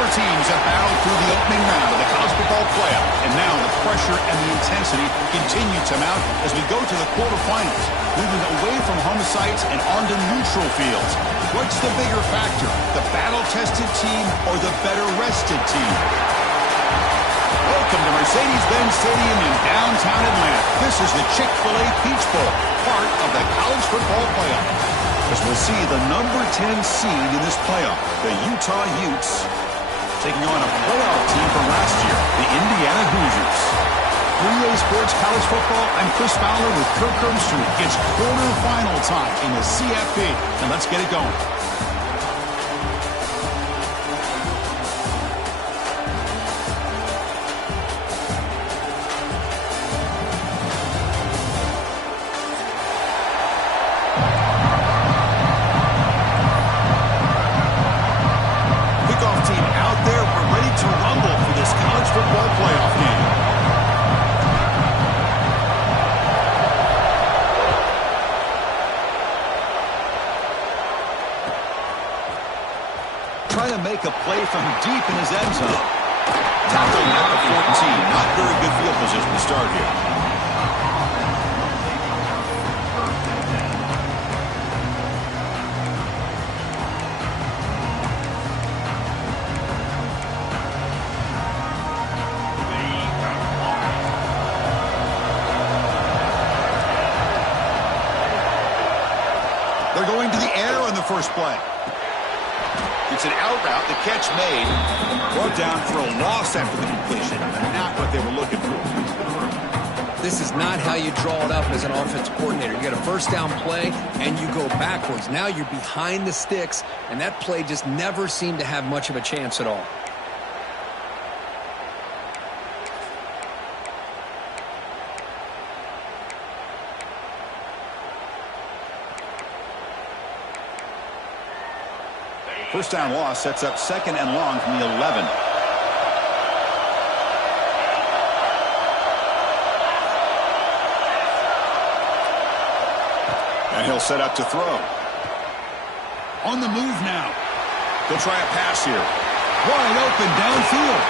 Four teams have battled through the opening round of the college football playoff, and now the pressure and the intensity continue to mount as we go to the quarterfinals, moving away from home sites and onto neutral fields. What's the bigger factor, the battle-tested team or the better-rested team? Welcome to Mercedes-Benz Stadium in downtown Atlanta. This is the Chick-fil-A Peach Bowl, part of the college football playoff. As we'll see the number 10 seed in this playoff, the Utah Utes, taking on a playoff team from last year, the Indiana Hoosiers. 3A Sports College Football, I'm Chris Fowler with Kirk Herbstreit. It's quarterfinal time in the CFP, and let's get it going. Trying to make a play from deep in his end zone. Tackled at the 14. Not very good field position to start here. They're going to the air on the first play. It's an out route, the catch made, brought down for a loss after the completion. Not what they were looking for. This is not how you draw it up as an offensive coordinator. You got a first down play, and you go backwards. Now you're behind the sticks, and that play just never seemed to have much of a chance at all. First down loss sets up second and long from the 11. And he'll set up to throw. On the move now. They'll try a pass here. Wide open downfield.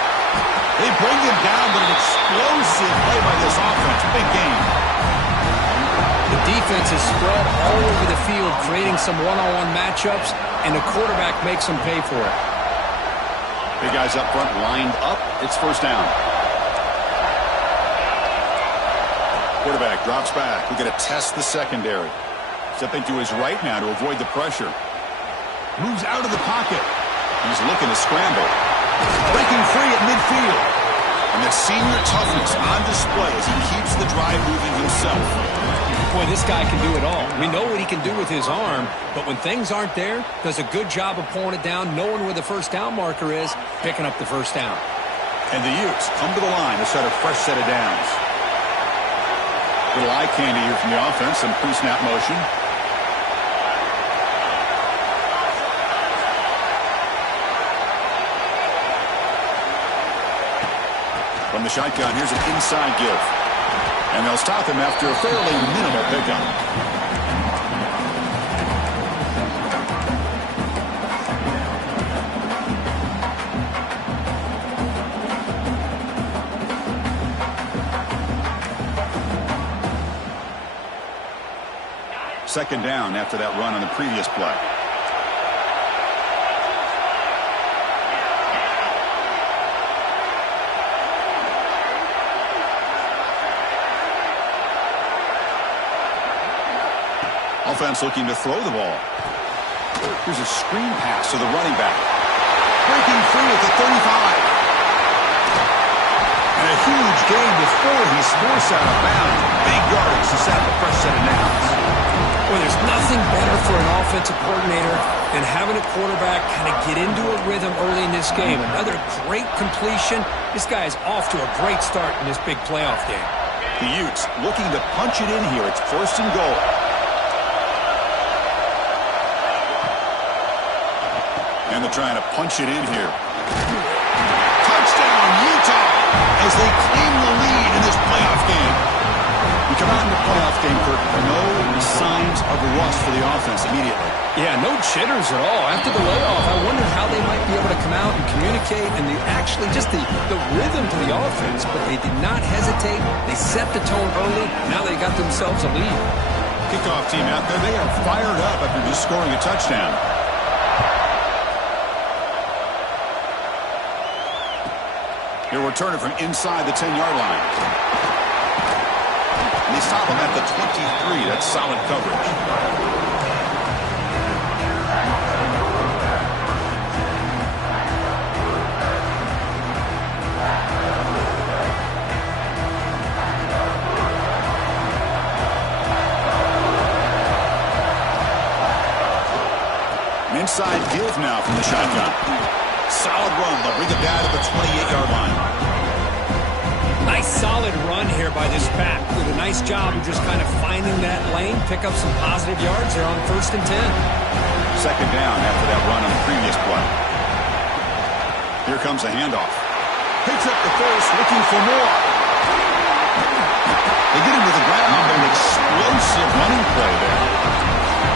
They bring him down, but an explosive play by this offense. Big game. The defense is spread all over the field, creating some one-on-one matchups, and the quarterback makes them pay for it. Big guys up front lined up. It's first down. Quarterback drops back. We're going to test the secondary. Stepping to his right now to avoid the pressure. Moves out of the pocket. He's looking to scramble. Breaking free at midfield. And that senior toughness on display as he keeps the drive moving himself. Boy, this guy can do it all. We know what he can do with his arm, but when things aren't there, does a good job of pulling it down, knowing where the first down marker is, picking up the first down. And the Utes come to the line to set a fresh set of downs. Little eye candy here from the offense, some pre-snap motion. From the shotgun, here's an inside give. And they'll stop him after a fairly minimal pickup. Second down after that run on the previous play. Offense looking to throw the ball. Here's a screen pass to the running back. Breaking free at the 35. And a huge gain before he's forced out of bounds. Big yardage to set up a fresh set of downs. Well, there's nothing better for an offensive coordinator than having a quarterback kind of get into a rhythm early in this game. Another great completion. This guy is off to a great start in this big playoff game. The Utes looking to punch it in here. It's first and goal. And they're trying to punch it in here. Touchdown, Utah, as they claim the lead in this playoff game. We come out in the playoff game, Kirk. No signs of rust for the offense immediately. Yeah, no jitters at all. After the layoff, I wondered how they might be able to come out and communicate and actually just the rhythm to the offense. But they did not hesitate. They set the tone early. Now they got themselves a lead. Kickoff team out there. They are fired up after just scoring a touchdown. He'll return it from inside the 10-yard line. And they stop him at the 23. That's solid coverage. Inside give now from the shotgun. Solid run. They'll bring it down to the 28-yard line. Nice solid run here by this back. Did a nice job of just kind of finding that lane, pick up some positive yards there on 1st and 10. Second down after that run on the previous play. Here comes a handoff. Picks up the first, looking for more. They get him to the ground. An explosive running play there.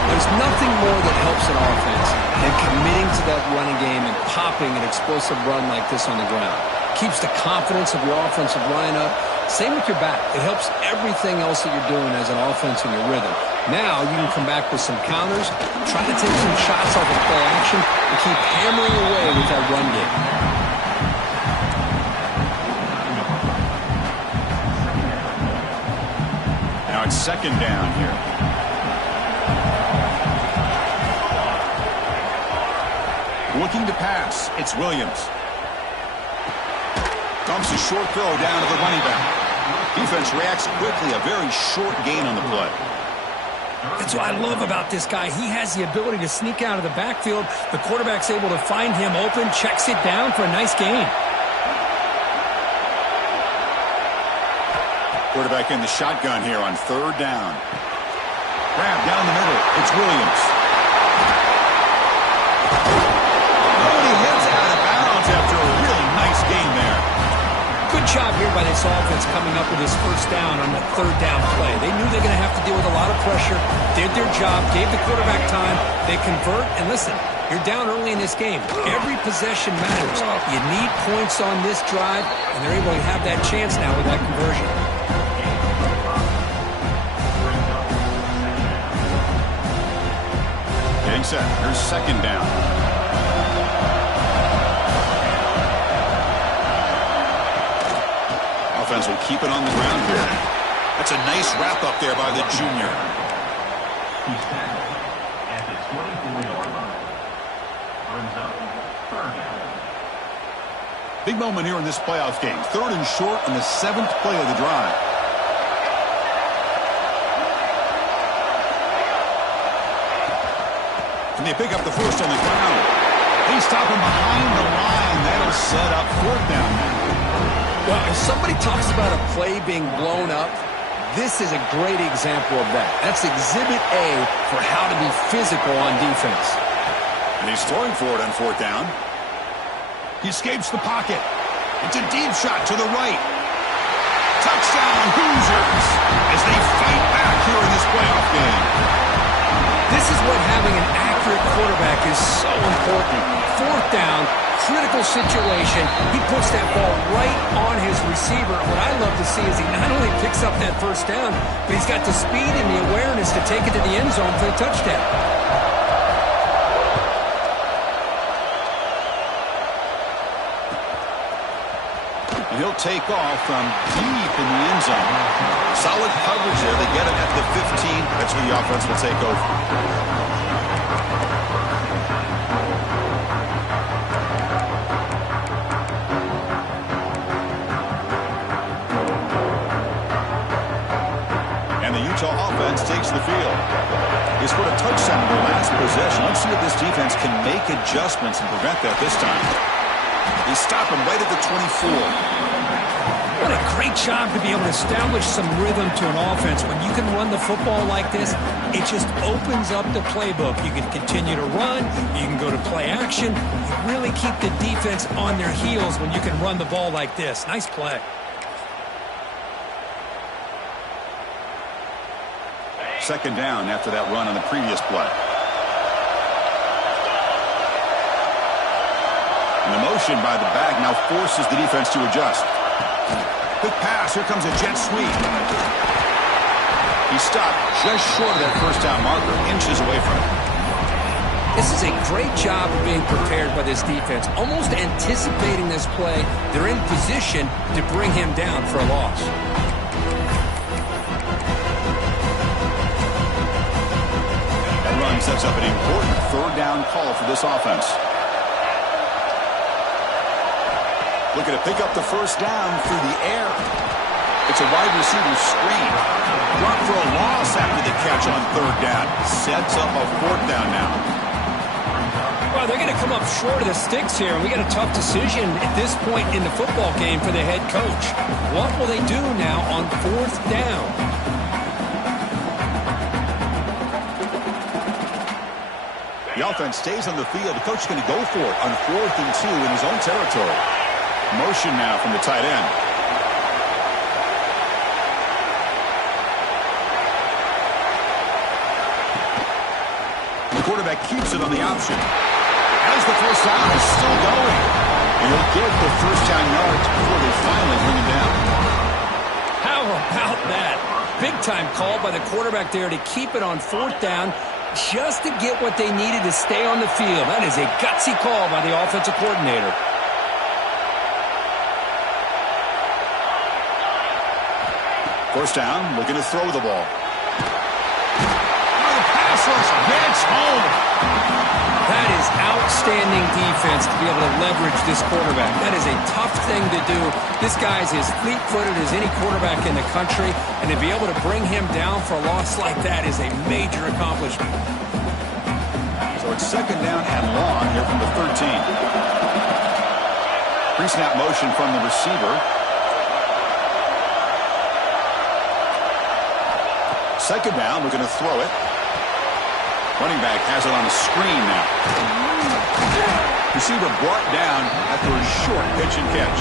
There's nothing more that helps an offense than committing to that running game and popping an explosive run like this on the ground. Keeps the confidence of your offensive line up. Same with your back. It helps everything else that you're doing as an offense in your rhythm. Now you can come back with some counters, try to take some shots off of play action, and keep hammering away with that run game. Now it's second down here. Looking to pass, it's Williams. Dumps a short throw down to the running back. Defense reacts quickly, a very short gain on the play. That's what I love about this guy. He has the ability to sneak out of the backfield. The quarterback's able to find him open, checks it down for a nice gain. Quarterback in the shotgun here on third down. Grab down the middle, it's Williams. After a really nice game there. Good job here by this offense coming up with his first down on that third down play. They knew they were going to have to deal with a lot of pressure, did their job, gave the quarterback time, they convert, and listen, you're down early in this game. Every possession matters. You need points on this drive, and they're able to have that chance now with that conversion. Getting set. Here's second down. Offense will keep it on the ground here. That's a nice wrap up there by the junior. He's tackled at the 24-yard line. Brings up third down. Big moment here in this playoff game. Third and short on the 7th play of the drive. Can they pick up the first on the ground? They stop him behind the line. That'll set up fourth down now. Well, if somebody talks about a play being blown up, this is a great example of that. That's exhibit A for how to be physical on defense. And he's throwing for it on fourth down. He escapes the pocket. It's a deep shot to the right. Touchdown, Hoosiers, as they fight back here in this playoff game. This is what having an accurate quarterback is so important. Fourth down, critical situation. He puts that ball right on his receiver. What I love to see is he not only picks up that first down, but he's got the speed and the awareness to take it to the end zone for the touchdown. And he'll take off from deep in the end zone. Solid coverage there. They get him at the 15. That's where the offense will take over. Utah offense takes the field. He scored a touchdown in the last possession. Let's see if this defense can make adjustments and prevent that this time. They stop him right at the 24. What a great job to be able to establish some rhythm to an offense. When you can run the football like this, it just opens up the playbook. You can continue to run. You can go to play action. You really keep the defense on their heels when you can run the ball like this. Nice play. Second down after that run on the previous play. And the motion by the back now forces the defense to adjust. Quick pass. Here comes a jet sweep. He stopped just short of that first down marker, inches away from it. This is a great job of being prepared by this defense, almost anticipating this play. They're in position to bring him down for a loss. That run sets up an important third down call for this offense. Looking to pick up the first down through the air. It's a wide receiver screen. Brought for a loss after the catch on third down. Sets up a fourth down now. Well, they're going to come up short of the sticks here, and we got a tough decision at this point in the football game for the head coach. What will they do now on fourth down? The offense stays on the field. The coach is going to go for it on 4th and 2 in his own territory. Motion now from the tight end. The quarterback keeps it on the option. As the first down is still going. And he'll get the first down yards before they finally bring him down. How about that? Big time call by the quarterback there to keep it on fourth down just to get what they needed to stay on the field. That is a gutsy call by the offensive coordinator. First down, looking to throw the ball. The pass rush gets home. That is outstanding defense to be able to leverage this quarterback. That is a tough thing to do. This guy's as fleet-footed as any quarterback in the country, and to be able to bring him down for a loss like that is a major accomplishment. So it's second down and long here from the 13. Pre-snap motion from the receiver. Second down, we're going to throw it. Running back has it on a screen now. Receiver brought down after a short pitch and catch.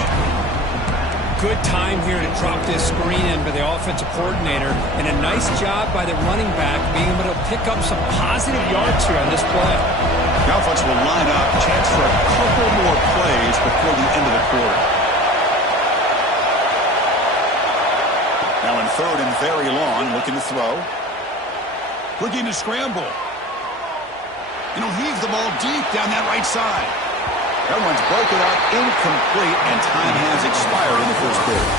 Good time here to drop this screen in by the offensive coordinator, and a nice job by the running back being able to pick up some positive yards here on this play. The offense will line up, chance for a couple more plays before the end of the quarter. Now in third and very long, looking to throw. Looking to scramble. And he'll heave the ball deep down that right side. That one's broken up, incomplete, and time has expired in the first quarter.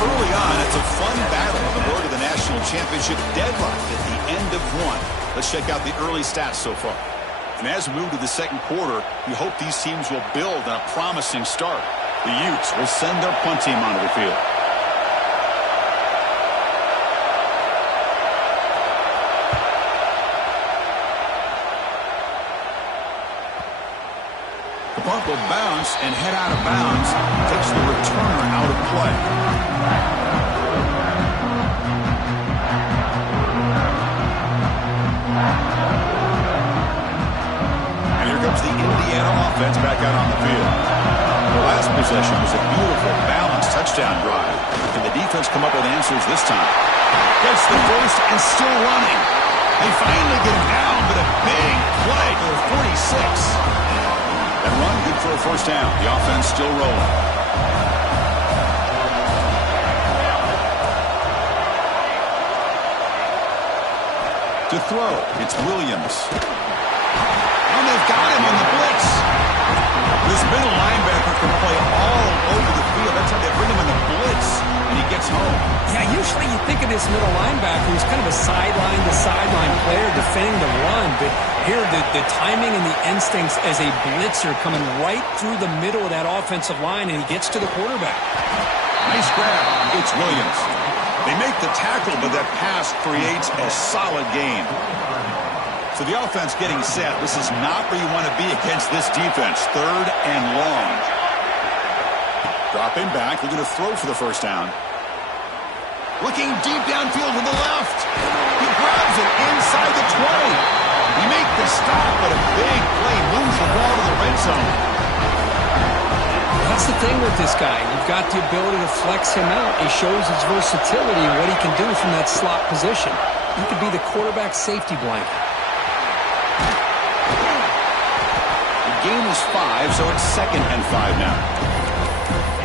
Early on, it's a fun battle on the road to the national championship, deadlocked at the end of one. Let's check out the early stats so far. And as we move to the second quarter, we hope these teams will build on a promising start. The Utes will send their punt team onto the field. The punt will bounce and head out of bounds. Takes the returner out of play. And here comes the Indiana offense back out on the field. The last possession was a beautiful, balanced touchdown drive. Can the defense come up with answers this time? Gets the first and still running. They finally get him down, but a big play for the 46. That run good for a first down. The offense still rolling. To throw, it's Williams. And they've got him on the blitz. This middle linebacker can play all over the field. That's how they bring him in the blitz, and he gets home. Yeah, usually you think of this middle linebacker who's kind of a sideline-to-sideline player defending the run, but here the timing and the instincts as a blitzer coming right through the middle of that offensive line, and he gets to the quarterback. Nice grab. It's Williams. They make the tackle, but that pass creates a solid gain. So the offense getting set. This is not where you want to be against this defense. Third and long. Dropping back. We're going to throw for the first down. Looking deep downfield to the left. He grabs it inside the 20. He makes the stop, but a big play moves the ball to the red zone. That's the thing with this guy. You've got the ability to flex him out. He shows his versatility and what he can do from that slot position. He could be the quarterback safety blanket. The gain is 5, so it's 2nd and 5 now.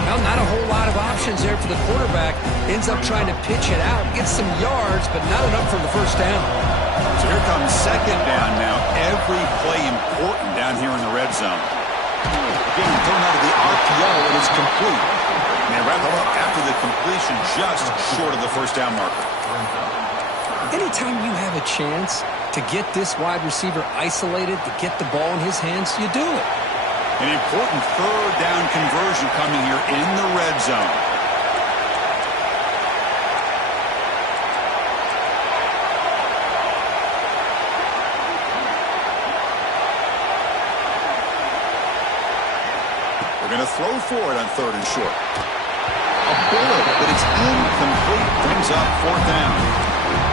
Well, not a whole lot of options there for the quarterback. Ends up trying to pitch it out, gets some yards, but not enough for the first down. So here comes 2nd down now. Every play important down here in the red zone. Again, thrown out of the RPO, and it's complete. And they wrap it up after the completion, just short of the first down marker. Anytime you have a chance to get this wide receiver isolated, to get the ball in his hands, you do it. An important 3rd down conversion coming here in the red zone. We're going to throw for it on 3rd and short. A bullet, but it's incomplete. Brings up 4th down.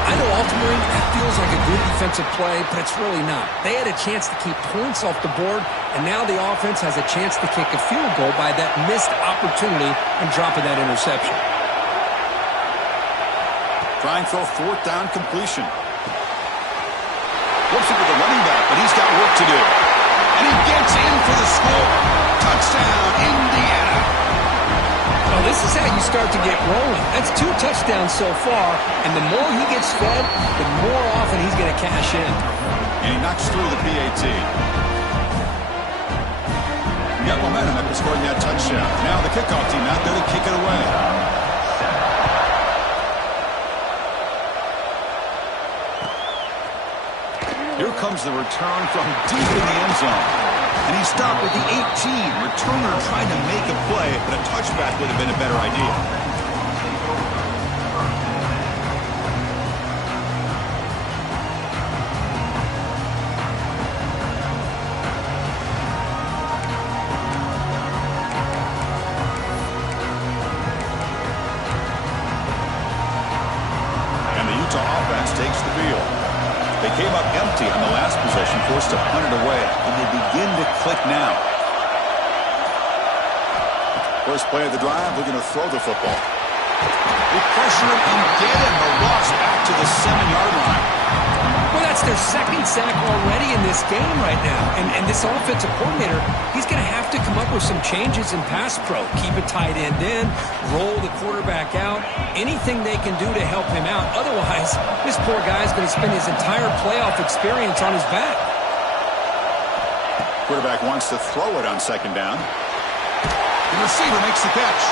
I know ultimately that feels like a good defensive play, but it's really not. They had a chance to keep points off the board, and now the offense has a chance to kick a field goal by that missed opportunity and dropping that interception. Trying for a 4th down completion. Flips it to the running back, but he's got work to do. And he gets in for the score. Touchdown, Indiana. Well, this is how you start to get rolling. That's 2 touchdowns so far, and the more he gets fed, the more often he's going to cash in. And he knocks through the PAT. He got momentum after scoring that touchdown. Now the kickoff team out there to kick it away. Here comes the return from deep in the end zone. And he stopped at the 18. Returner trying to make a play, but a touchback would have been a better idea. And the Utah offense takes the field. They came up empty on the last possession, forced to punt it away, and they begin to click now. First play of the drive, they're going to throw the football. They pressure him and get him. The loss back to the 7-yard line. Well, that's their 2nd sack already in this game right now. And this offensive coordinator, he's going to have to come up with some changes in pass pro. Keep a tight end in, roll the quarterback out, anything they can do to help him out. Otherwise, this poor guy's going to spend his entire playoff experience on his back. Quarterback wants to throw it on 2nd down. The receiver makes the catch.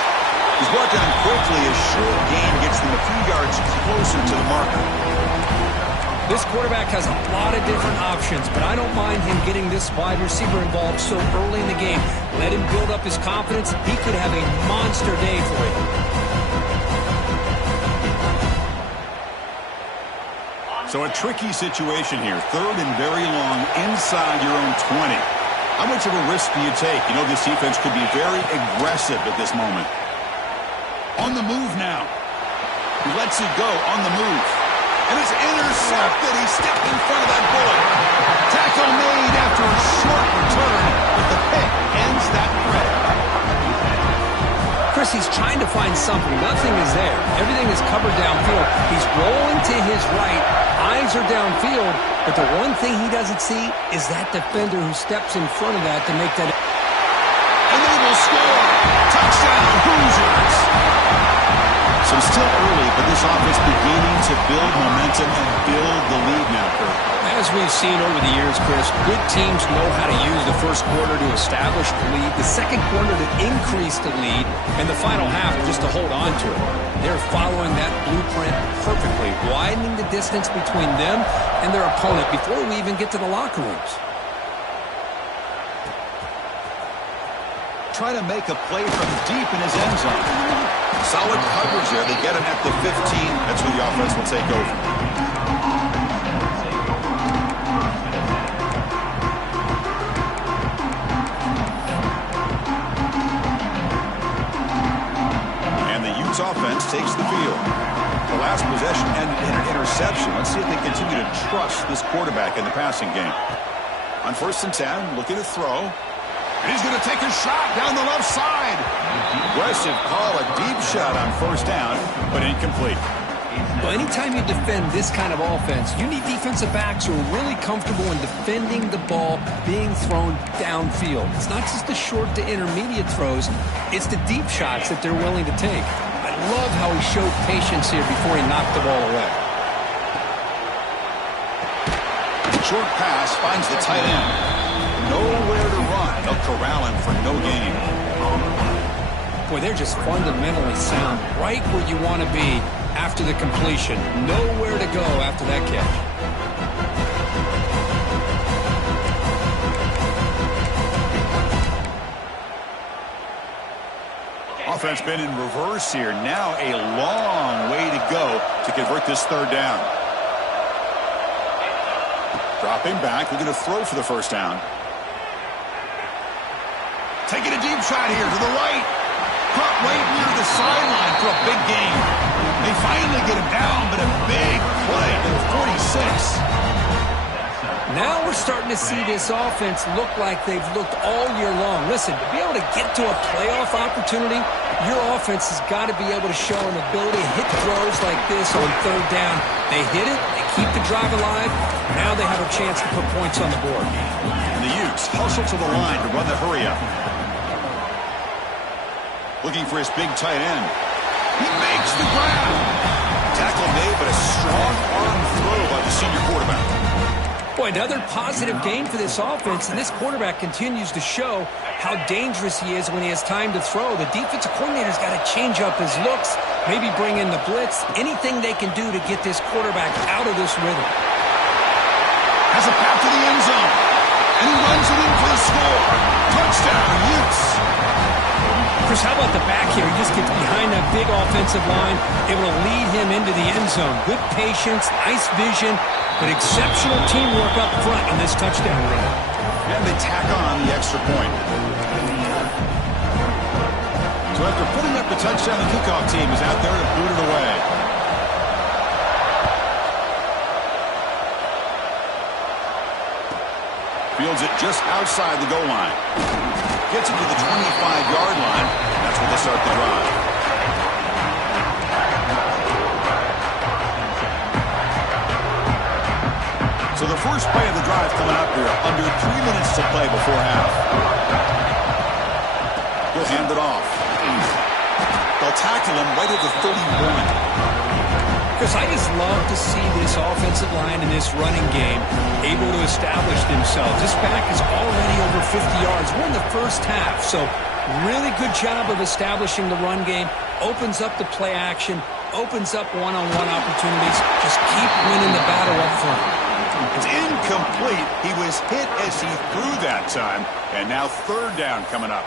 He's brought down quickly. A short gain gets them a few yards closer to the marker. This quarterback has a lot of different options, but I don't mind him getting this wide receiver involved so early in the game. Let him build up his confidence. He could have a monster day for you. So a tricky situation here. 3rd and very long inside your own 20. How much of a risk do you take? You know this defense could be very aggressive at this moment. On the move now. He lets it go on the move. And it's intercepted. He stepped in front of that bullet. Tackle made after a short return, but the pick ends that threat. Chris, he's trying to find something. Nothing is there. Everything is covered downfield. He's rolling to his right. Eyes are downfield. But the one thing he doesn't see is that defender who steps in front of that to make that. And they will score. Touchdown, Hoosiers. So still early, but this offense beginning to build momentum and build the lead now, Kurt. As we've seen over the years, Chris, good teams know how to use the first quarter to establish the lead, the second quarter to increase the lead, and the final half just to hold on to it. They're following that blueprint perfectly, widening the distance between them and their opponent before we even get to the locker rooms. Trying to make a play from deep in his end zone. Solid coverage there. They get him at the 15. That's where the offense will take over. And the Utes offense takes the field. The last possession ended in an interception. Let's see if they continue to trust this quarterback in the passing game. On 1st and 10, looking to throw. And he's going to take a shot down the left side. Aggressive call, a deep shot on 1st down, but incomplete. Well, anytime you defend this kind of offense, you need defensive backs who are really comfortable in defending the ball being thrown downfield. It's not just the short to intermediate throws, it's the deep shots that they're willing to take. I love how he showed patience here before he knocked the ball away. Short pass finds the tight end. Nowhere to run. They'll corral him for no gain. Boy, they're just fundamentally sound, right where you want to be after the completion. Nowhere to go after that catch. Offense been in reverse here. Now a long way to go to convert this third down. Dropping back, looking to throw for the first down. Taking a deep shot here to the right. Caught right near the sideline for a big gain. They finally get him down, but a big play to the 46. Now we're starting to see this offense look like they've looked all year long. Listen, to be able to get to a playoff opportunity, your offense has got to be able to show an ability to hit throws like this on third down. They hit it, they keep the drive alive. Now they have a chance to put points on the board. And the Utes hustle to the line to run the hurry-up. Looking for his big tight end. He makes the grab. Tackle made, but a strong arm throw by the senior quarterback. Boy, another positive game for this offense, and this quarterback continues to show how dangerous he is when he has time to throw. The defensive coordinator's got to change up his looks, maybe bring in the blitz, anything they can do to get this quarterback out of this rhythm. Has a path to the end zone, and he runs it in for the score. Touchdown, Utes. Chris, how about the back here? He just gets behind that big offensive line, able to lead him into the end zone. Good patience, nice vision, but exceptional teamwork up front on this touchdown run. And they tack on the extra point. So after putting up the touchdown, the kickoff team is out there to boot it away. Fields it just outside the goal line. Gets it to the 25-yard line. That's where they start the drive. So the first play of the drive coming up here. Under 3 minutes to play before half. He'll hand it off. They'll tackle him right at the 31. Chris, I just love to see this offensive line in this running game able to establish themselves. This back is already over 50 yards. We're in the first half, so really good job of establishing the run game. Opens up the play action, opens up one-on-one opportunities. Just keep winning the battle up front. It's incomplete. He was hit as he threw that time, and now third down coming up.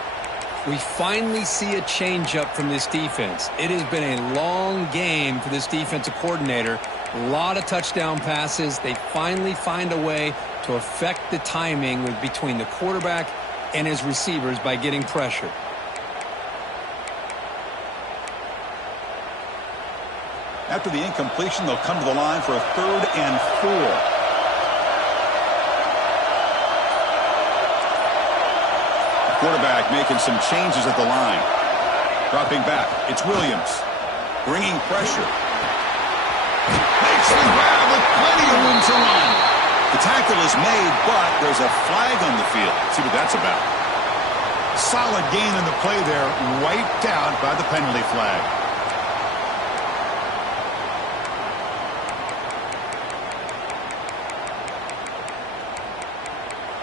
We finally see a change-up from this defense. It has been a long game for this defensive coordinator. A lot of touchdown passes. They finally find a way to affect the timing between the quarterback and his receivers by getting pressure. After the incompletion, they'll come to the line for a 3rd and 4. Quarterback making some changes at the line. Dropping back. It's Williams. Bringing pressure. Makes the grab with plenty of room to run. The tackle is made, but there's a flag on the field. Let's see what that's about. Solid gain in the play there. Wiped out by the penalty flag.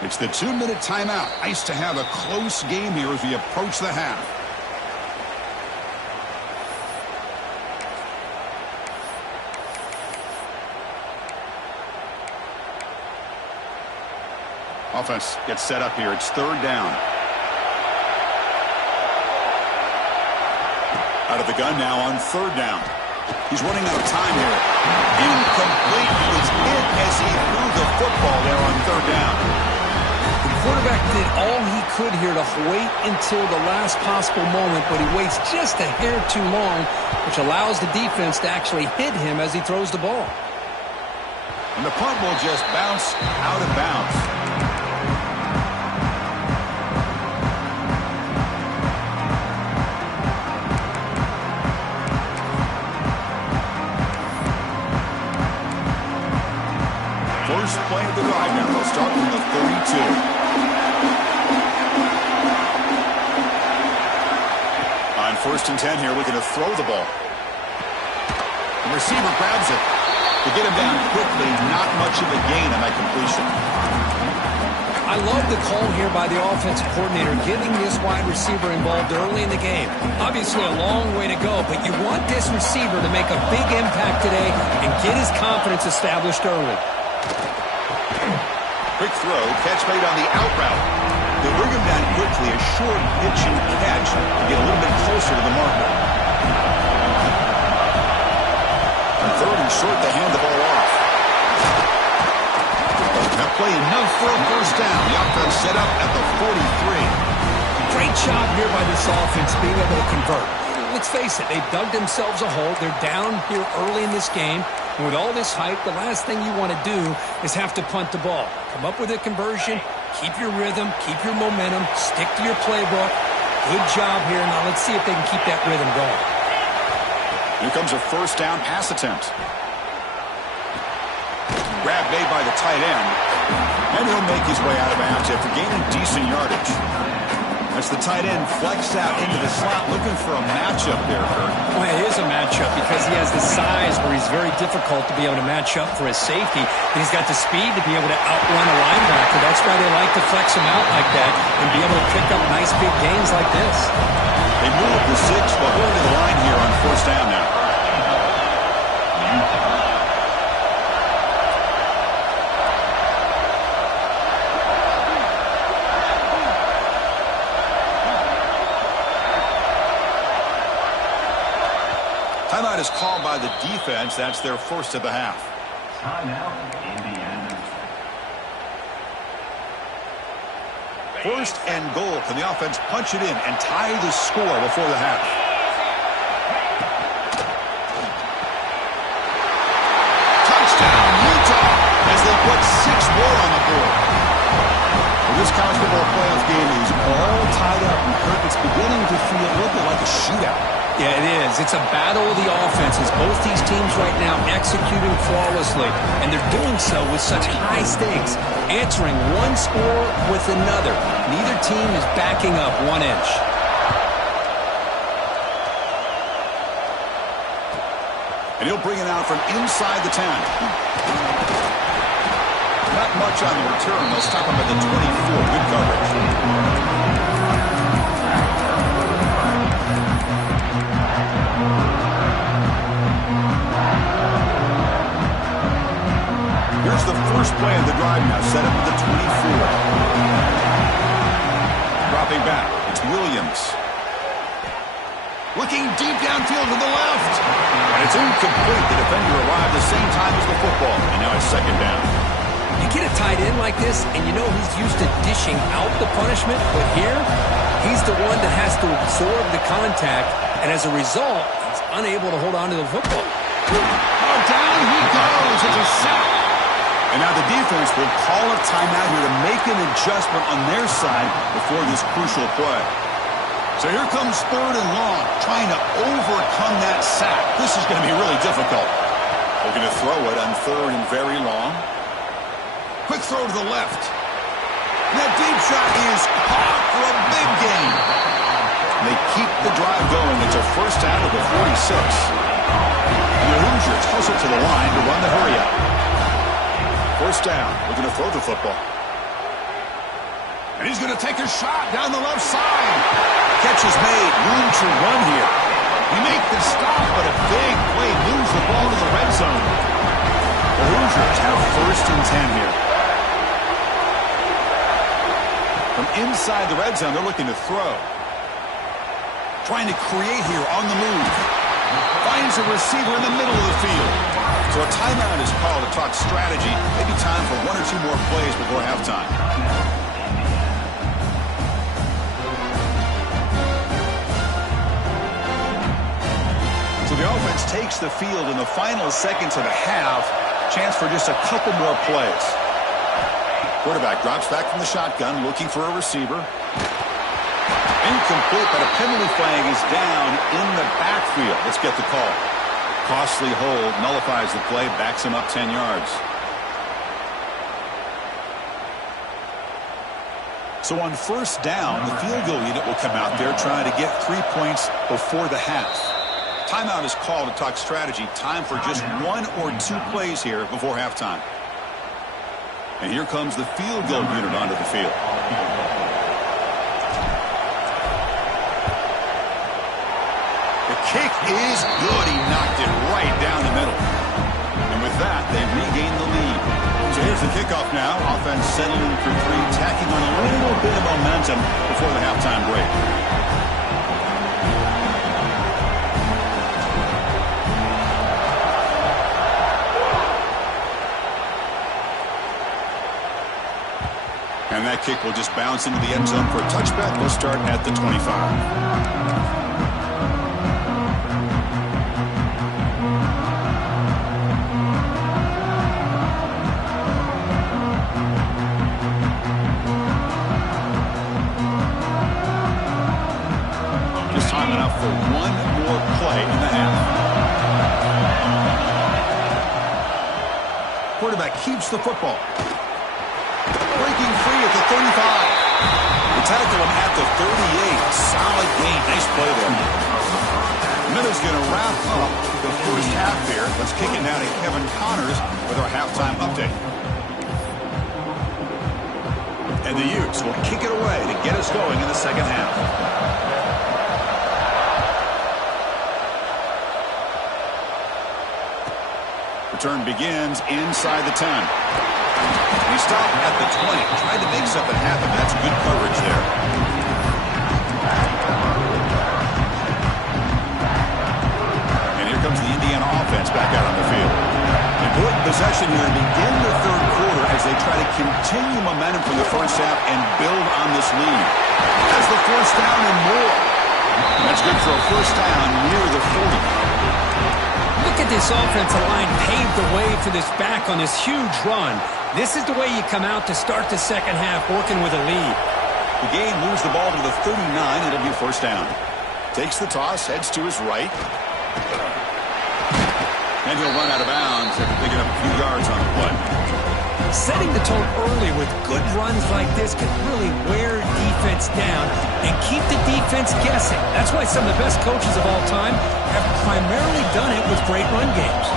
It's the 2-minute timeout. Nice to have a close game here as we approach the half. Offense gets set up here. It's 3rd down. Out of the gun now on 3rd down. He's running out of time here. Incomplete. He was hit as he threw the football there on 3rd down. The quarterback did all he could here to wait until the last possible moment, but he waits just a hair too long, which allows the defense to actually hit him as he throws the ball. And the punt will just bounce out of bounds. first play of the drive now. They'll start from the 32. On 1st and 10 here, looking to throw the ball. The receiver grabs it. To get him down quickly, not much of a gain on that completion. I love the call here by the offensive coordinator, getting this wide receiver involved early in the game. Obviously a long way to go, but you want this receiver to make a big impact today and get his confidence established early. Quick throw, catch made on the out route. They'll bring him down quickly, a short pitch and catch to get a little bit closer to the marker. On 3rd and short, they hand the ball off. That play enough for a first down. The offense set up at the 43. Great job here by this offense being able to convert. Let's face it, they've dug themselves a hole. They're down here early in this game. And with all this hype, the last thing you want to do is have to punt the ball. Come up with a conversion, keep your rhythm, keep your momentum, stick to your playbook. Good job here. Now let's see if they can keep that rhythm going. Here comes a first down pass attempt. Grab made by the tight end. And he'll make his way out of bounds after gaining decent yardage. As the tight end flexed out into the slot, looking for a matchup there, Kurt. Well, it is a matchup because he has the size where he's very difficult to be able to match up for his safety. And he's got the speed to be able to outrun a linebacker. That's why they like to flex him out like that and be able to pick up nice big gains like this. They move the 6, but we're to the line here on 1st down now. Timeout is called by the defense. That's their first of the half. Timeout, Indiana. 1st and goal. Can the offense punch it in and tie the score before the half? Touchdown, Utah, as they put 6 more on the board. Well, this college football playoff game is all tied up, and Kirk, it's beginning to feel a little bit like a shootout. Yeah, it is. It's a battle of the offenses. Both these teams right now executing flawlessly, and they're doing so with such high stakes, answering one score with another. Neither team is backing up 1 inch. And he'll bring it out from inside the 10. Not much on the return. They'll stop him at the 24. Good coverage. Here's the first play of the drive now, set up at the 24. Dropping back, it's Williams. Looking deep downfield to the left. And it's incomplete. The defender arrived the same time as the football. And now it's 2nd down. You get a tight end like this, and you know he's used to dishing out the punishment, but here, he's the one that has to absorb the contact, and as a result, he's unable to hold on to the football. Oh, down he goes. It's a sack. And now the defense will call a timeout here to make an adjustment on their side before this crucial play. So here comes 3rd and long, trying to overcome that sack. This is going to be really difficult. They're going to throw it on 3rd and very long. Quick throw to the left. And that deep shot is caught for a big gain. And they keep the drive going. It's a first down at the 46. And the Hoosiers hustle to the line to run the hurry up. First down, looking to throw the football. And he's going to take a shot down the left side. Catch is made, room to run here. He makes the stop, but a big play moves the ball to the red zone. The Hoosiers have 1st and 10 here. From inside the red zone, they're looking to throw. Trying to create here on the move. Finds a receiver in the middle of the field. So a timeout is called to talk strategy. Maybe time for 1 or 2 more plays before halftime. So the offense takes the field in the final seconds of the half. Chance for just a couple more plays. Quarterback drops back from the shotgun, looking for a receiver. Incomplete, but a penalty flag is down in the backfield. Let's get the call. Costly hold, nullifies the play, backs him up 10 yards. So on first down, the field goal unit will come out there trying to get 3 points before the half. Timeout is called to talk strategy. Time for just 1 or 2 plays here before halftime. And here comes the field goal unit onto the field. The kick is good. He knocked it right down the middle. And with that, they regain the lead. So here's the kickoff now. Offense settling for 3, tacking on a little bit of momentum before the halftime break. And that kick will just bounce into the end zone for a touchback. We'll start at the 25. For 1 more play in the half. Quarterback keeps the football. Breaking free at the 35. We tackle him at the 38. Solid gain. Nice play there. Miller's going to wrap up the first half here. Let's kick it now to Kevin Connors with our halftime update. And the Utes will kick it away to get us going in the second half. Return begins inside the 10. He stopped at the 20. Tried to make something happen. That's good coverage there. And here comes the Indiana offense back out on the field. Important possession here to begin the third quarter as they try to continue momentum from the first half and build on this lead. That's the first down and more. That's good for a first down near the 40. Look at this offensive line paved the way for this back on this huge run. This is the way you come out to start the second half, working with a lead. The gain moves the ball to the 39. It'll be first down. Takes the toss, heads to his right. And he'll run out of bounds after picking up a few yards on the play. Setting the tone early with good runs like this can really wear defense down and keep the defense guessing. That's why some of the best coaches of all time have primarily done it with great run games.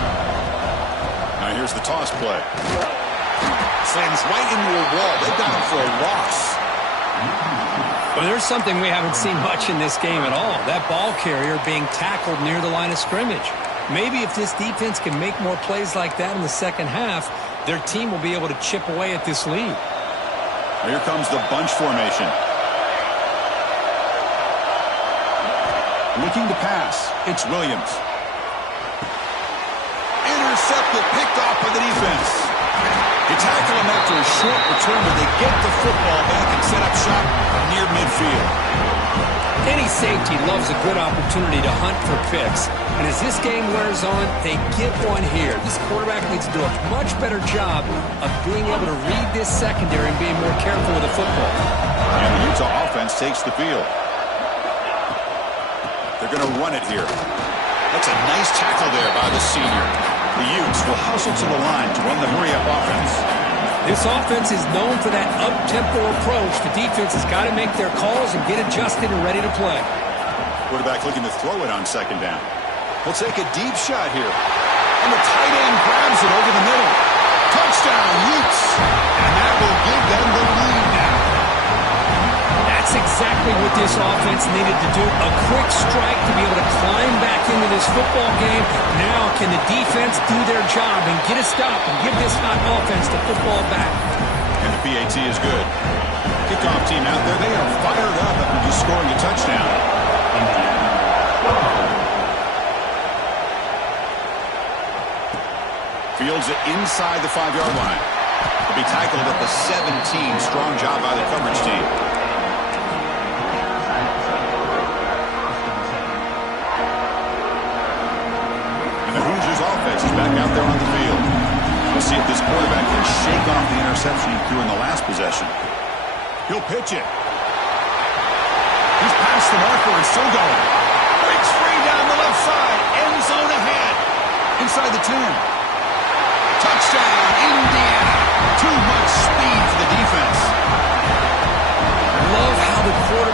Now here's the toss play. Slams right into a wall. They've got him for a loss. Well, there's something we haven't seen much in this game at all. That ball carrier being tackled near the line of scrimmage. Maybe if this defense can make more plays like that in the second half, their team will be able to chip away at this lead. Here comes the bunch formation. Looking to pass. It's Williams. Intercepted, picked off by the defense. They tackle him after a short return, but they get the football back and set up shop near midfield. Any safety loves a good opportunity to hunt for picks. And as this game wears on, they get one here. This quarterback needs to do a much better job of being able to read this secondary and being more careful with the football. And the Utah offense takes the field. They're going to run it here. That's a nice tackle there by the senior. The Utes will hustle to the line to run the hurry-up offense. This offense is known for that up-tempo approach. The defense has got to make their calls and get adjusted and ready to play. Quarterback looking to throw it on second down. He'll take a deep shot here. And the tight end grabs it over the middle. Touchdown, Utes. And that will give them the lead now. That's exactly what this offense needed to do. A quick strike to be able to climb back into this football game. Now can the defense do their job and get a stop and give this hot offense the football back? And the PAT is good. Kickoff team out there, they are fired up after just scoring a touchdown. Fields it inside the 5-yard line. He'll be tackled at the 17. Strong job by the coverage team. And the Hoosiers offense is back out there on the field. We'll see if this quarterback can shake off the interception he threw in the last possession. He'll pitch it. He's past the marker and still going. Breaks free down the left side. End zone ahead. Inside the 10. Touchdown, Indiana. Too much speed for the defense.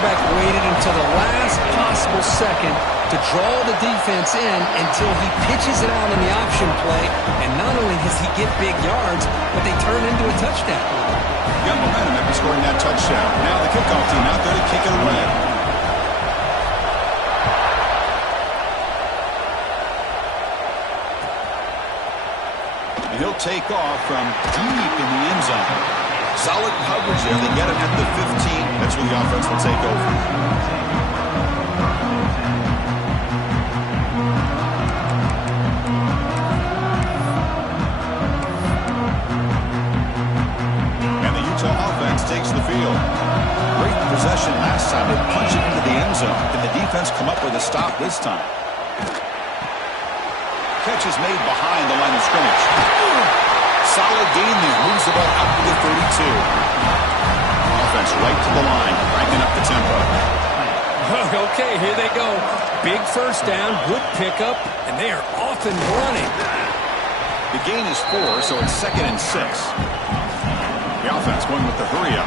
quarterback waited until the last possible second to draw the defense in until he pitches it out in the option play. And not only does he get big yards, but they turn into a touchdown. Got momentum after scoring that touchdown. Now the kickoff team out there to kick it away. And he'll take off from deep in the end zone. Solid coverage there. They get him at the 15. That's where the offense will take over. Takes the field. Great possession last time. They punch it into the end zone. Can the defense come up with a stop this time? Catch is made behind the line of scrimmage. Solid gain there. Moves the ball out to the 32. Offense right to the line. Cranking up the tempo. Okay, here they go. Big first down. Good pickup. And they are off and running. The gain is 4, so it's 2nd and 6. The offense going with the hurry up.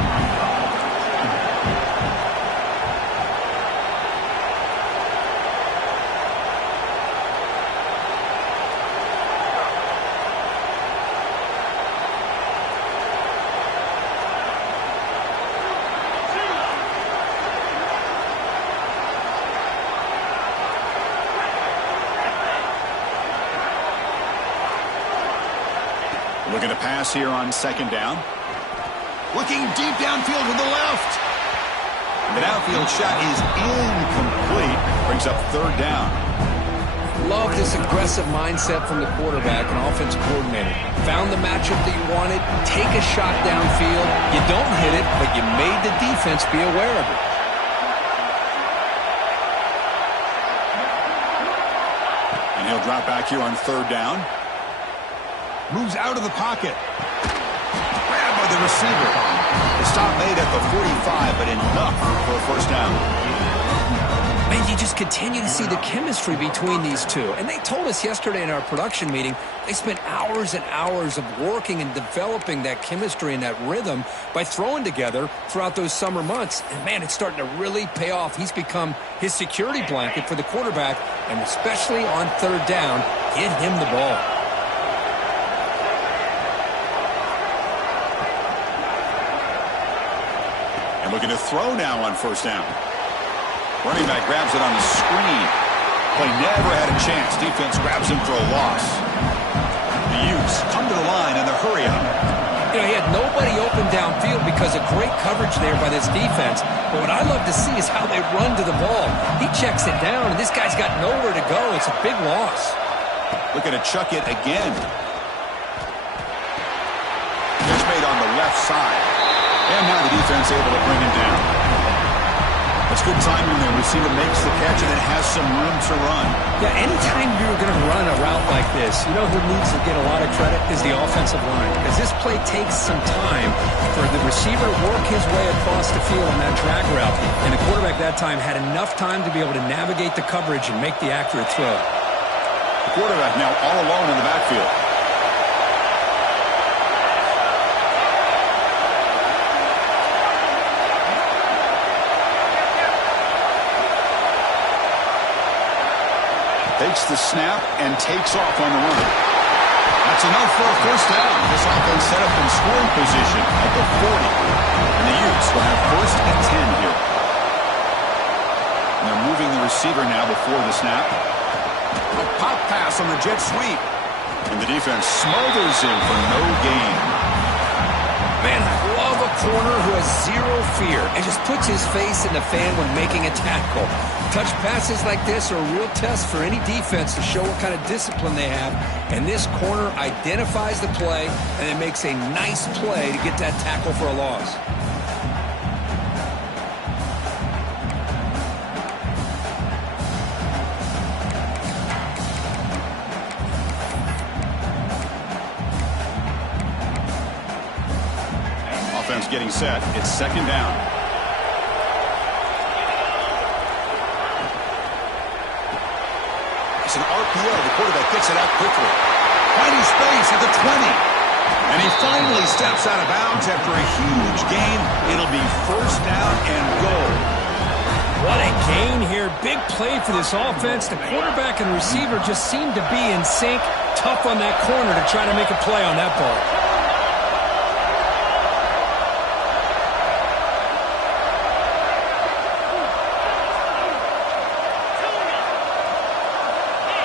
Looking to pass here on 2nd down. Looking deep downfield to the left. The downfield shot is incomplete. Brings up 3rd down. Love this aggressive mindset from the quarterback and offensive coordinator. Found the matchup that you wanted. Take a shot downfield. You don't hit it, but you made the defense be aware of it. And he'll drop back here on 3rd down. Moves out of the pocket. Grabbed by the receiver. The stop made at the 45, but enough for a first down. Man, you just continue to see the chemistry between these two. And they told us yesterday in our production meeting, they spent hours and hours of working and developing that chemistry and that rhythm by throwing together throughout those summer months. And, man, it's starting to really pay off. He's become his security blanket for the quarterback, and especially on 3rd down, get him the ball. And looking to throw now on 1st down. Running back grabs it on the screen. Play never had a chance. Defense grabs him for a loss. The Utes come to the line in the hurry up. You know, he had nobody open downfield because of great coverage there by this defense. But what I love to see is how they run to the ball. He checks it down, and this guy's got nowhere to go. It's a big loss. Looking to chuck it again. Catch made on the left side. And now the defense able to bring him down. That's good timing there. Receiver makes the catch and it has some room to run. Yeah, anytime you're going to run a route like this, you know who needs to get a lot of credit is the offensive line. Because this play takes some time for the receiver to work his way across the field on that drag route. And the quarterback that time had enough time to be able to navigate the coverage and make the accurate throw. The quarterback now all alone in the backfield. Takes the snap and takes off on the run. That's enough for a first down. This offense set up in scoring position at the 40. And the Utes will have 1st and 10 here. And they're moving the receiver now before the snap. A pop pass on the jet sweep. And the defense smothers him for no gain. Man, I love a corner who has zero fear and just puts his face in the fan when making a tackle. Touch passes like this are a real test for any defense to show what kind of discipline they have. And this corner identifies the play and it makes a nice play to get that tackle for a loss. Offense getting set. It's 2nd down. It's an RPO. The quarterback gets it out quickly. Finding space at the 20. And he finally steps out of bounds after a huge gain. It'll be 1st down and goal. What a gain here. Big play for this offense. The quarterback and receiver just seem to be in sync. Tough on that corner to try to make a play on that ball.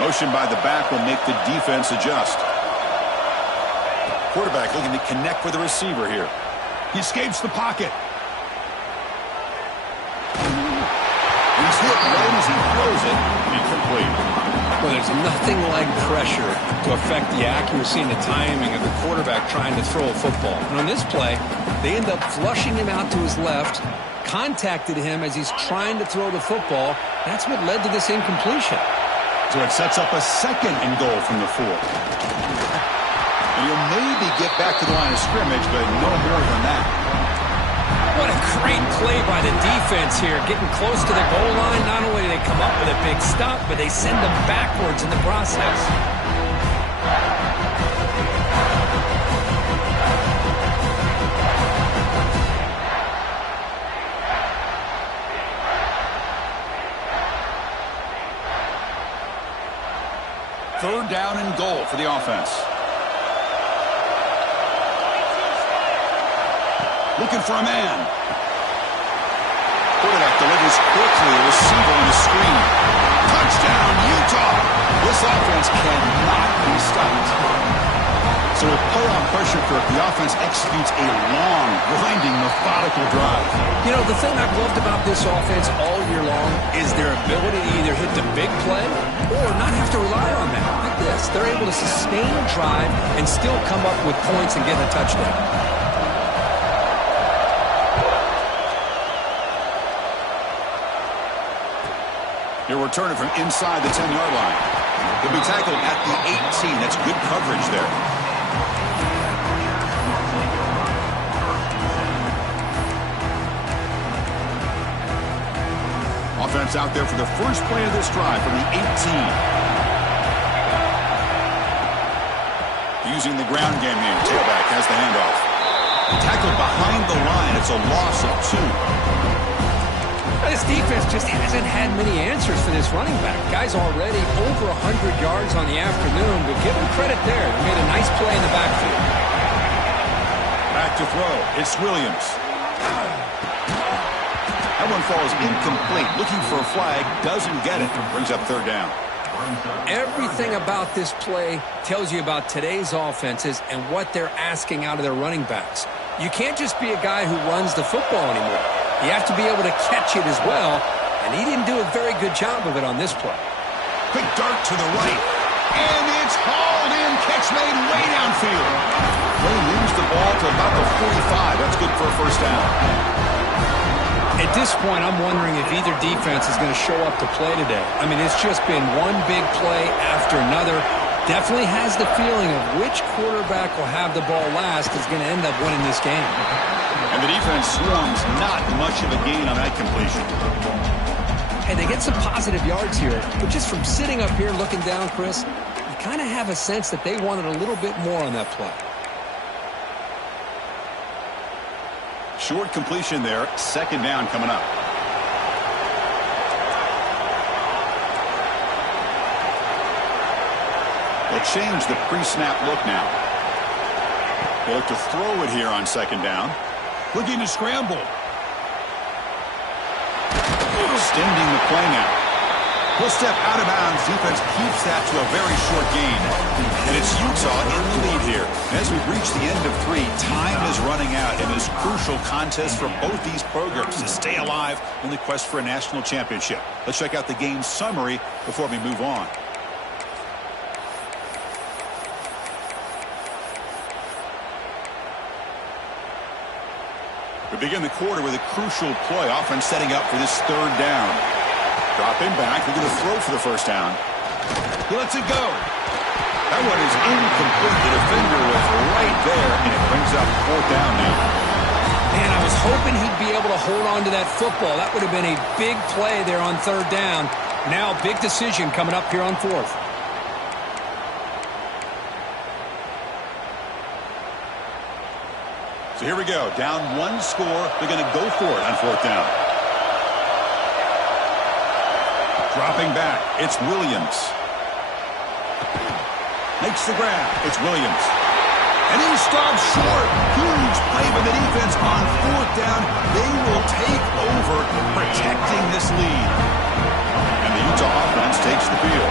Motion by the back will make the defense adjust. Quarterback looking to connect with the receiver here. He escapes the pocket. He's hit right as he throws it. Incomplete. Well, there's nothing like pressure to affect the accuracy and the timing of the quarterback trying to throw a football. And on this play, they end up flushing him out to his left, contacted him as he's trying to throw the football. That's what led to this incompletion. So it sets up a 2nd and goal from the 4. And you'll maybe get back to the line of scrimmage, but no more than that. What a great play by the defense here. Getting close to the goal line, not only do they come up with a big stop, but they send them backwards in the process. Third down and goal for the offense. Looking for a man. Quarterback delivers quickly. The receiver on the screen. Touchdown, Utah. This offense cannot be stopped. So with playoff pressure, Kirk, the offense executes a long, grinding, methodical drive. You know, the thing I've loved about this offense all year long is their ability to either hit the big play or not have to rely on that. Like this, they're able to sustain a drive and still come up with points and get a touchdown. He'll return it from inside the 10-yard line. He'll be tackled at the 18. That's good coverage there. Offense out there for the first play of this drive from the 18. Using the ground game here. Tailback has the handoff. Tackled behind the line. It's a loss of 2. This defense just hasn't had many answers for this running back. Guy's already over 100 yards on the afternoon, but give him credit there. He made a nice play in the backfield. Back to throw. It's Williams. That one falls incomplete. Looking for a flag. Doesn't get it. Brings up third down. Everything about this play tells you about today's offenses and what they're asking out of their running backs. You can't just be a guy who runs the football anymore. You have to be able to catch it as well, and he didn't do a very good job of it on this play. Quick dart to the right, and it's hauled in. Catch made way downfield. They lose the ball to about the 45. That's good for a first down. At this point, I'm wondering if either defense is going to show up to play today. I mean, it's just been one big play after another. Definitely has the feeling of which quarterback will have the ball last is going to end up winning this game. And the defense swarms not much of a gain on that completion. Hey, they get some positive yards here, but just from sitting up here looking down, Chris, you kind of have a sense that they wanted a little bit more on that play. Short completion there. Second down coming up. They'll change the pre-snap look now. They look to throw it here on second down. Looking to scramble. Extending the play now. He'll step out of bounds. Defense keeps that to a very short gain. And it's Utah in the lead here. As we reach the end of 3, time is running out in this crucial contest for both these programs to stay alive in the quest for a national championship. Let's check out the game summary before we move on. We begin the quarter with a crucial play. Offense setting up for this third down. Dropping back. They're going to throw for the first down. He lets it go. That one is incomplete. The defender was right there, and it brings up fourth down now. Man, I was hoping he'd be able to hold on to that football. That would have been a big play there on third down. Now, big decision coming up here on fourth. So here we go. Down 1 score. They're going to go for it on fourth down. Dropping back, it's Williams. Makes the grab, it's Williams. And he stops short. Huge play by the defense on fourth down. They will take over, protecting this lead. And the Utah offense takes the field.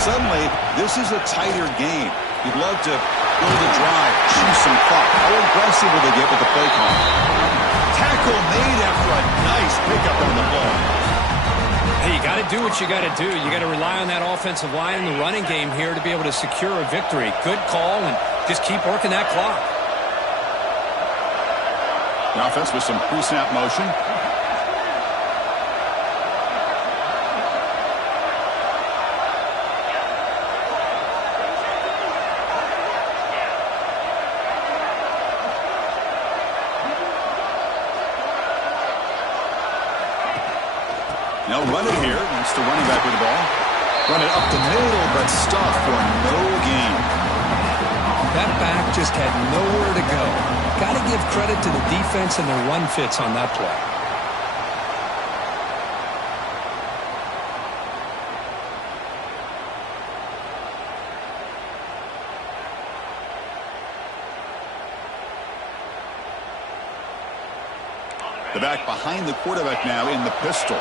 Suddenly, this is a tighter game. You'd love to build a drive, choose some clock. How aggressive will they get with the play call? Tackle made after a nice pickup on the play. Hey, you got to do what you got to do. You got to rely on that offensive line in the running game here to be able to secure a victory. Good call, and just keep working that clock. The offense with some pre-snap motion. Now run it here. That's the running back with the ball. Run it up the middle, but stuff for no gain. That back just had nowhere to go. Got to give credit to the defense and their run fits on that play. The back behind the quarterback now in the pistol.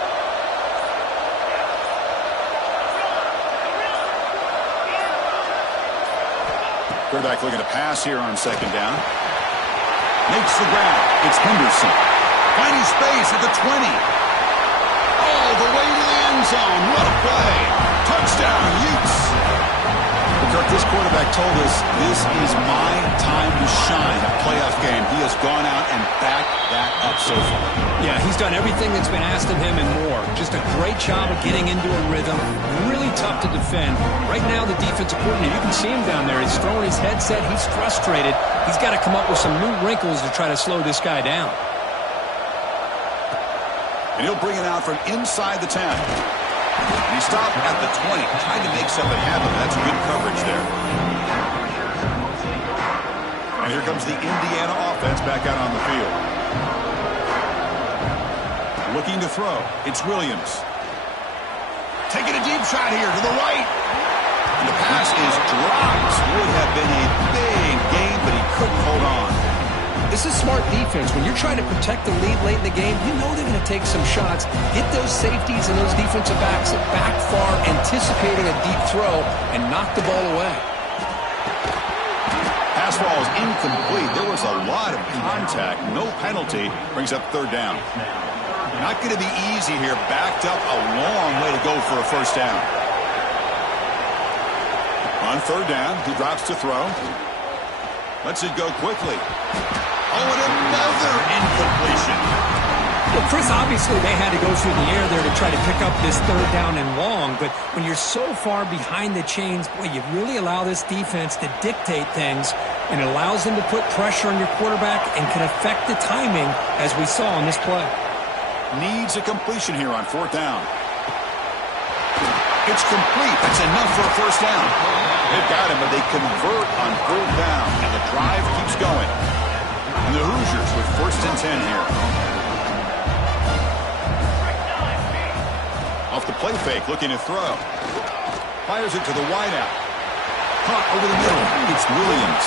Quarterback looking to pass here on second down. Makes the grab. It's Henderson. Finding space at the 20. All the way to the end zone. What a play. Touchdown, Utes. Kirk, this quarterback told us this is my time to shine. A playoff game. He has gone out and backed that up so far. Yeah, he's done everything that's been asked of him and more. Just a great job of getting into a rhythm. Really tough to defend. Right now, the defensive coordinator, you can see him down there. He's throwing his headset. He's frustrated. He's got to come up with some new wrinkles to try to slow this guy down. And he'll bring it out from inside the 10. And he stopped at the 20, trying to make something happen. That's good coverage there. And here comes the Indiana offense back out on the field. Looking to throw. It's Williams. Taking a deep shot here to the right. And the pass is dropped. Would have been a big gain, but he couldn't hold on. This is smart defense. When you're trying to protect the lead late in the game, you know they're going to take some shots, get those safeties and those defensive backs back far, anticipating a deep throw, and knock the ball away. Pass ball is incomplete. There was a lot of contact. No penalty. Brings up third down. Not going to be easy here. Backed up a long way to go for a first down. On third down, he drops to throw. Lets it go quickly. Oh, and another incompletion. Well, Chris, obviously they had to go through the air there to try to pick up this third down and long, but when you're so far behind the chains, boy, you really allow this defense to dictate things, and it allows them to put pressure on your quarterback and can affect the timing, as we saw on this play. Needs a completion here on fourth down. It's complete. That's enough for a first down. They've got him, but they convert on third down, and the drive keeps going. And the Hoosiers with first and 10 here. Off the play fake, looking to throw. Fires it to the wideout. Caught over the middle. It's Williams.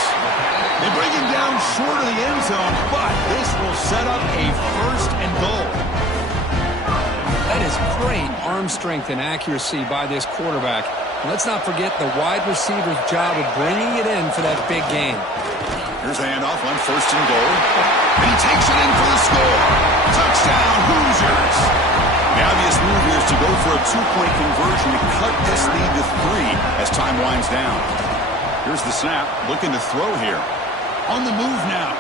They bring him down short of the end zone, but this will set up a first and goal. That is great arm strength and accuracy by this quarterback. And let's not forget the wide receiver's job of bringing it in for that big game. Here's a handoff on first and goal. And he takes it in for the score. Touchdown, Hoosiers. The obvious move here is to go for a two-point conversion to cut this lead to 3 as time winds down. Here's the snap. Looking to throw here. On the move now.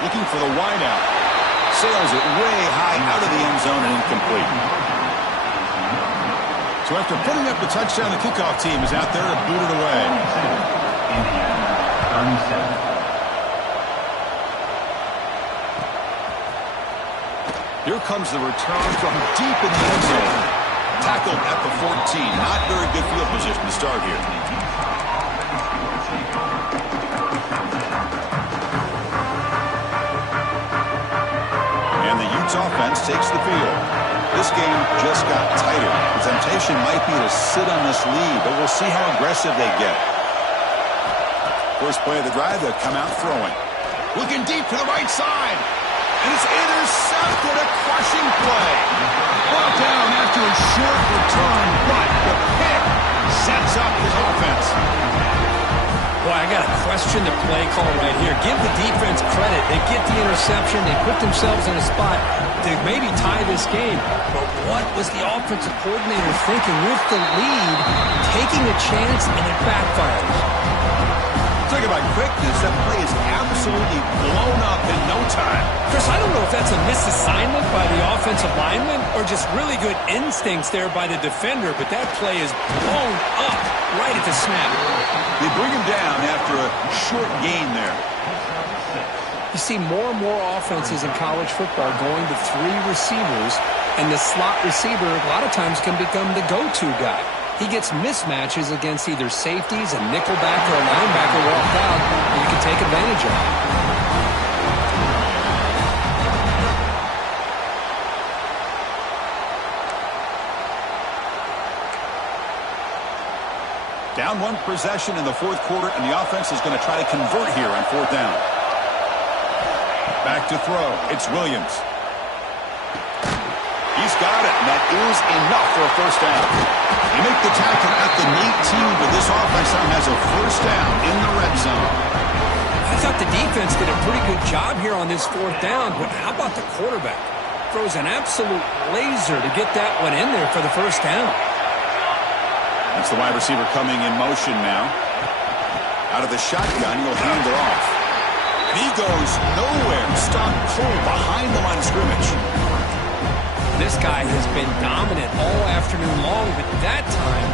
Looking for the wideout. Sails it way high out of the end zone and incomplete. So after putting up the touchdown, the kickoff team is out there to boot it away. Indiana, 37. Here comes the return from deep in the end zone. Tackled at the 14. Not very good field position to start here. And the Utes offense takes the field. This game just got tighter. The temptation might be to sit on this lead, but we'll see how aggressive they get. First play of the drive, they'll come out throwing. Looking deep to the right side. And it's intercepted, a crushing play. Brought down after a short return, but the pick sets up his offense. Boy, I got to question the play call right here. Give the defense credit. They get the interception. They put themselves in a spot to maybe tie this game. But what was the offensive coordinator thinking with the lead, taking a chance, and it backfires? Talk about quickness. That play is absolutely blown up in no time. Chris, I don't know if that's a misassignment by the offensive lineman or just really good instincts there by the defender, but that play is blown up right at the snap. They bring him down after a short gain there. You see more and more offenses in college football going to 3 receivers, and the slot receiver a lot of times can become the go-to guy. He gets mismatches against either safeties, a nickelback, or a linebacker walked out, and you can take advantage of it. Down 1 possession in the 4th quarter, and the offense is going to try to convert here on 4th down. Back to throw. It's Williams. He's got it, and that is enough for a first down. They make the tackle at the 18, but this offense now has a first down in the red zone. I thought the defense did a pretty good job here on this 4th down, but how about the quarterback? Throws an absolute laser to get that one in there for the first down. That's the wide receiver coming in motion now. Out of the shotgun, he'll hand it off. And he goes nowhere. Stopped cold behind the line of scrimmage. This guy has been dominant all afternoon long, but that time,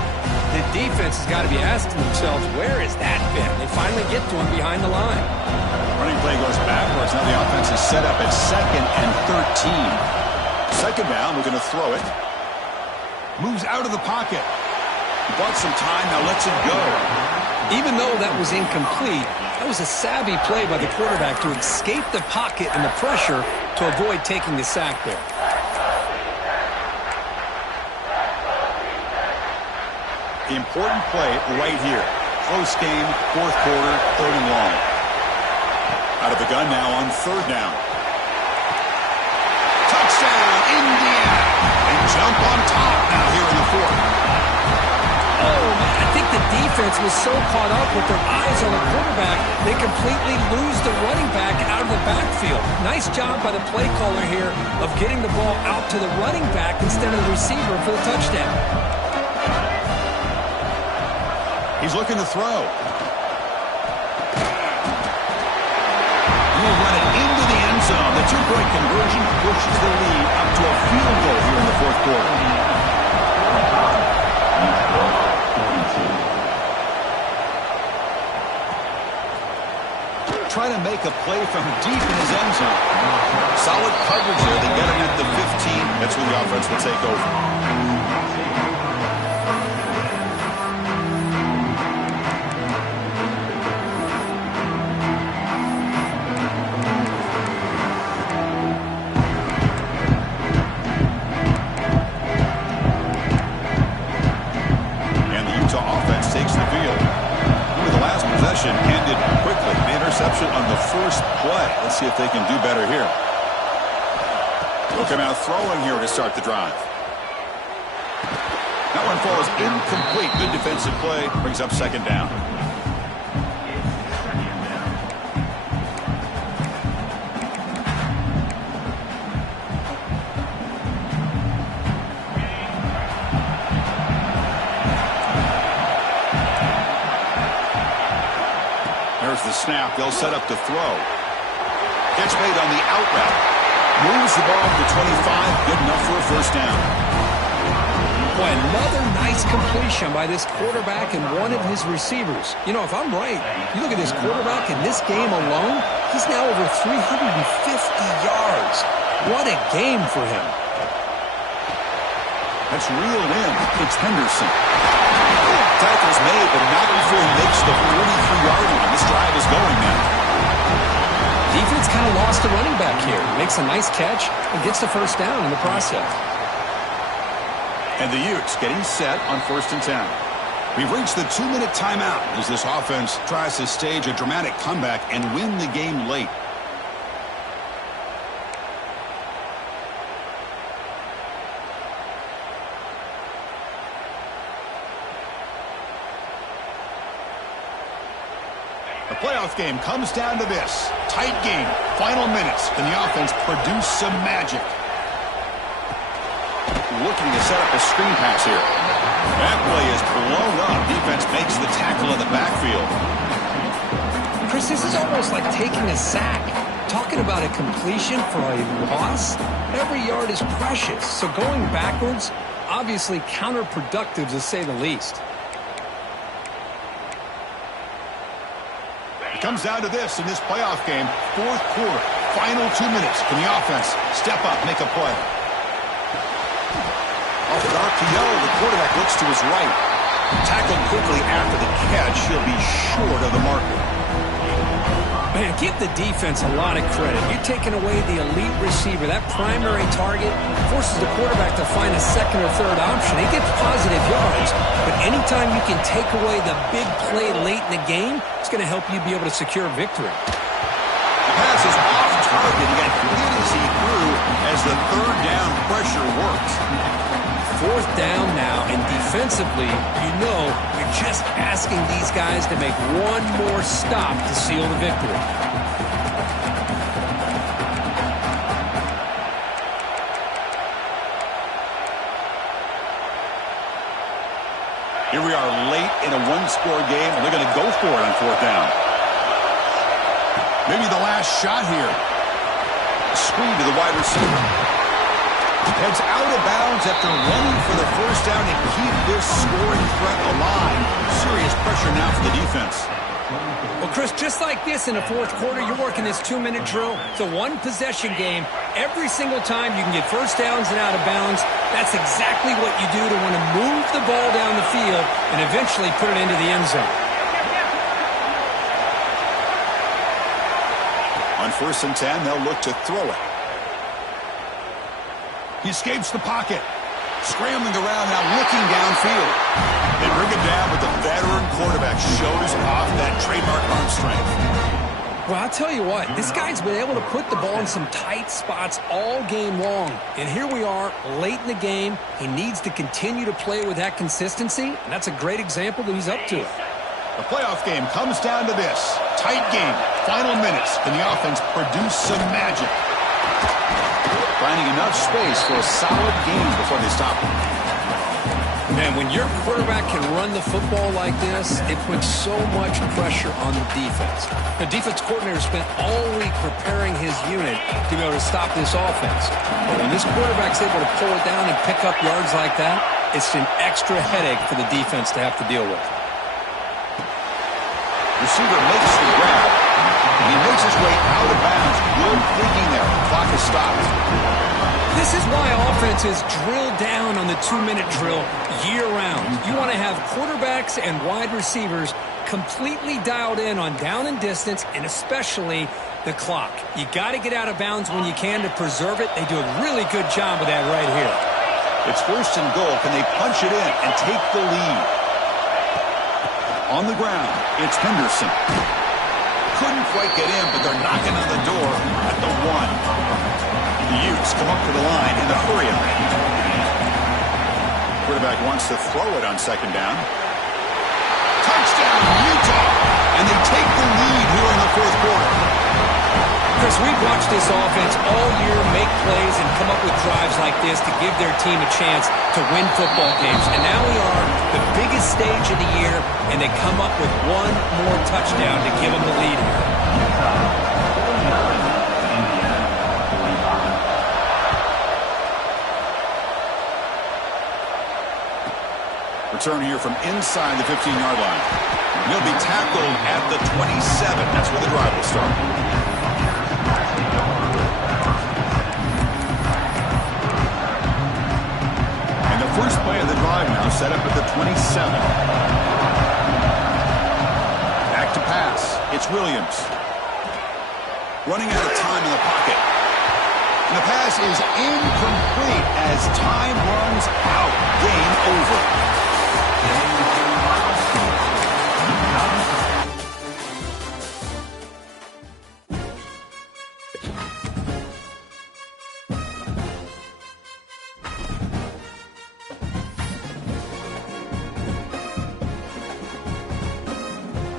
the defense has got to be asking themselves, where has that been? They finally get to him behind the line. Running play goes backwards. Now the offense is set up at 2nd and 13. 2nd down, we're going to throw it. Moves out of the pocket. He bought some time, now lets it go. Even though that was incomplete, that was a savvy play by the quarterback to escape the pocket and the pressure to avoid taking the sack there. The important play right here. Close game, 4th quarter, 3rd and long. Out of the gun now on 3rd down. Touchdown, Indiana. And jump on top now here in the 4th. Oh, man, I think the defense was so caught up with their eyes on the quarterback, they completely lose the running back out of the backfield. Nice job by the play caller here of getting the ball out to the running back instead of the receiver for the touchdown. He's looking to throw. He'll run it into the end zone. The 2-point conversion pushes the lead up to a field goal here in the 4th quarter. Trying to make a play from deep in his end zone. Solid coverage there. They get him at the 15. That's where the offense will take over. Ended quickly. The interception on the first play. Let's see if they can do better here. They'll come out throwing here to start the drive. That one falls incomplete. Good defensive play. Brings up 2nd down. There's the snap. They'll set up to throw. Catch made on the out route. Moves the ball to 25. Good enough for a first down. Boy, another nice completion by this quarterback and one of his receivers. You know, if I'm right, you look at this quarterback in this game alone, he's now over 350 yards. What a game for him. That's reeled in. It's Henderson. Tackle's made, but not before he makes the 43-yard line. This drive is going now. Defense kind of lost the running back here. Makes a nice catch and gets the first down in the process. And the Utes getting set on 1st and 10. We've reached the 2-minute timeout as this offense tries to stage a dramatic comeback and win the game late. The playoff game comes down to this. Tight game, final minutes. Can the offense produce some magic? Looking to set up a screen pass here. That play is blown up. Defense makes the tackle in the backfield. Chris, this is almost like taking a sack. Talking about a completion for a loss, every yard is precious. So going backwards, obviously counterproductive to say the least. It comes down to this in this playoff game. 4th quarter, final 2 minutes. Can the offense step up, make a play? Off an RPO, the quarterback looks to his right. Tackled quickly after the catch. He'll be short of the marker. Man, give the defense a lot of credit. You're taking away the elite receiver. That primary target forces the quarterback to find a second or third option. He gets positive yards, but anytime you can take away the big play late in the game, it's going to help you be able to secure victory. The pass is off target. He got hit as he threw as the 3rd down pressure works. 4th down now, and defensively, you know you're just asking these guys to make one more stop to seal the victory. Here we are late in a 1-score game, and they're going to go for it on 4th down. Maybe the last shot here. Screen to the wide receiver. Heads out of bounds after running for the 1st down to keep this scoring threat alive. Serious pressure now for the defense. Well, Chris, just like this in the 4th quarter, you're working this 2-minute drill. It's a 1-possession game. Every single time you can get 1st downs and out of bounds, that's exactly what you do to want to move the ball down the field and eventually put it into the end zone. On 1st and 10, they'll look to throw it. He escapes the pocket. Scrambling around now, looking downfield. They bring it down, but the veteran quarterback shows off that trademark arm strength. Well, I'll tell you what, this guy's been able to put the ball in some tight spots all game long. And here we are, late in the game. He needs to continue to play with that consistency, and that's a great example that he's up to it. The playoff game comes down to this. Tight game, final minutes. Can the offense produce some magic? Finding enough space for a solid game before they stop him. Man, when your quarterback can run the football like this, it puts so much pressure on the defense. The defense coordinator spent all week preparing his unit to be able to stop this offense. But when this quarterback's able to pull it down and pick up yards like that, it's an extra headache for the defense to have to deal with. Receiver makes the grab. He makes his way out of bounds. Good thinking there. The clock is stopped. This is why offenses drill down on the 2-minute drill year-round. You want to have quarterbacks and wide receivers completely dialed in on down and distance, and especially the clock. You got to get out of bounds when you can to preserve it. They do a really good job of that right here. It's 1st and goal. Can they punch it in and take the lead? On the ground, it's Henderson. Couldn't quite get in, but they're knocking on the door at the 1. The Utes come up to the line in the hurry-up. Quarterback wants to throw it on 2nd down. Touchdown, Utah! And they take the lead here in the 4th quarter. Chris, we've watched this offense all year make plays and come up with drives like this to give their team a chance to win football games. And now we are the biggest stage of the year, and they come up with one more touchdown to give them the lead here. Return here from inside the 15-yard line. He'll be tackled at the 27. That's where the drive will start. And the first play of the drive now set up at the 27. Back to pass. It's Williams. Running out of time in the pocket. And the pass is incomplete as time runs out. Game over.